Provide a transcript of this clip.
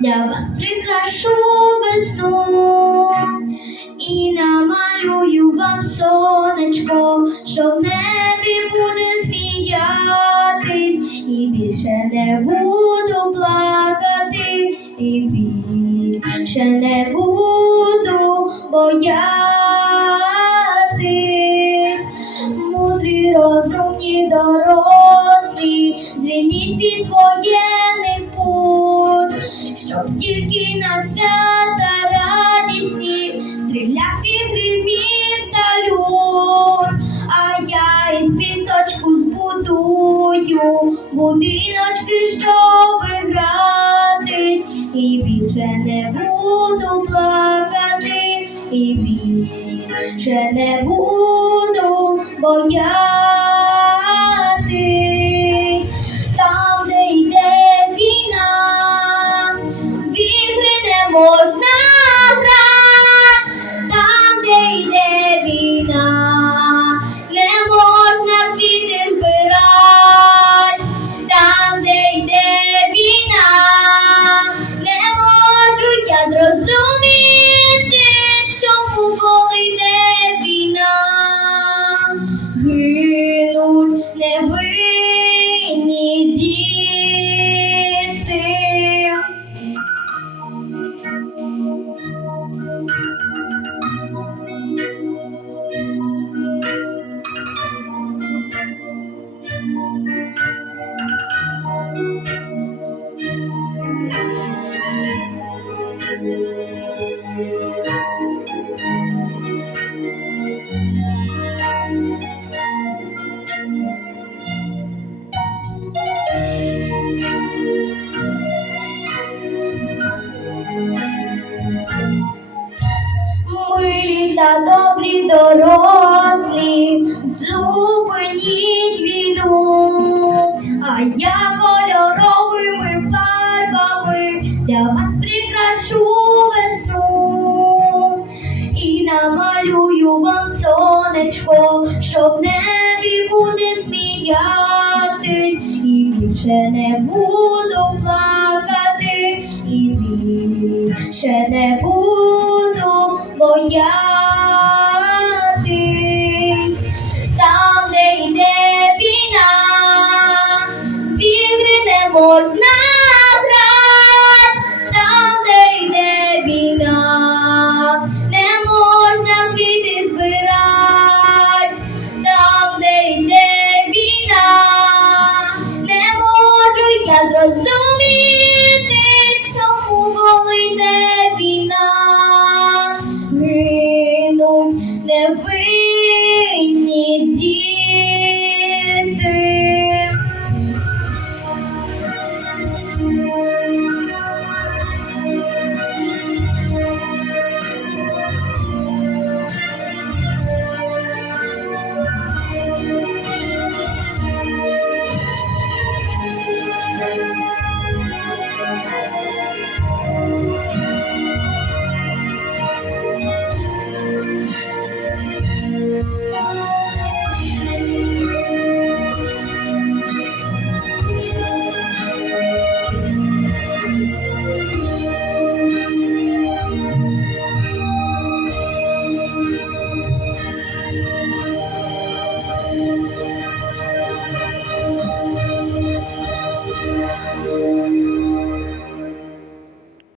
для вас прикрашу весну і намалюю вам сонечко, що в небі буде сміятись, і більше не буду плакати, і більше не буду боятись. Мудрі розумні дорослі, звільніть від пут, щоб тільки на свята радісні стріляв і гримів салют, а я із пісочку збудую будиночки, щоб гратись, і більше не буду плакати, і більше не буду боятись. Милі та добрі дорослі, зупиніть війну, а я кольоровими фарбами для вас прикрашу весну. І намалюю вам сонечко, щоб небі буде сміятись, і більше не буду